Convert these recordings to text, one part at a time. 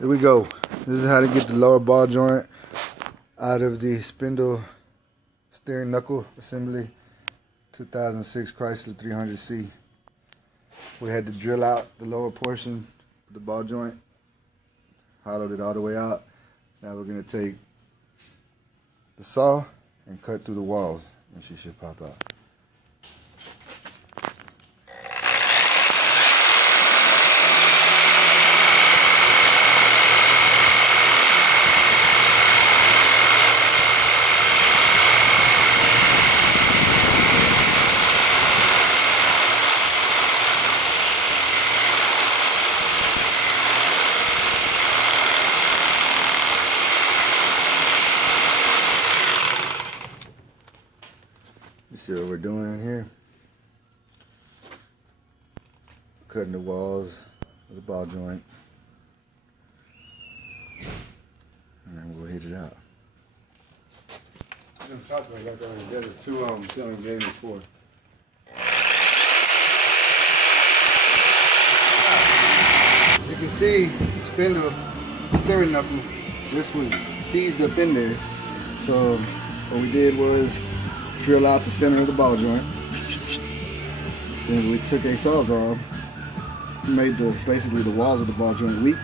Here we go. This is how to get the lower ball joint out of the spindle steering knuckle assembly 2006 Chrysler 300C. We had to drill out the lower portion of the ball joint, hollowed it all the way out. Now we're going to take the saw and cut through the walls, and she should pop out. You see what we're doing in here? Cutting the walls of the ball joint, and then we'll hit it out. There's two ceiling games before. As you can see, spindle steering knuckle, this was seized up in there. So what we did was drill out the center of the ball joint. Then we took a sawzall, made basically the walls of the ball joint weak,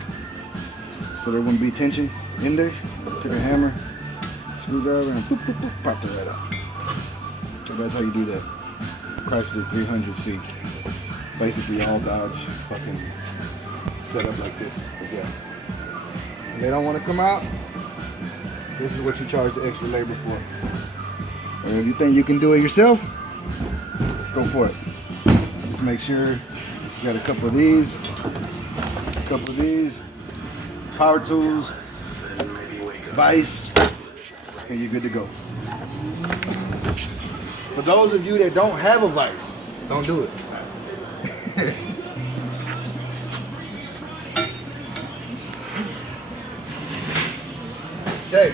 so there wouldn't be tension in there. Took a hammer, screwdriver, and boop, boop, boop, popped it right out. So that's how you do that. Chrysler 300C. Basically all Dodge fucking set up like this. But yeah. If they don't want to come out, this is what you charge the extra labor for. And if you think you can do it yourself, go for it. Just make sure you got a couple of these, power tools, vise, and you're good to go. For those of you that don't have a vise, don't do it. Okay.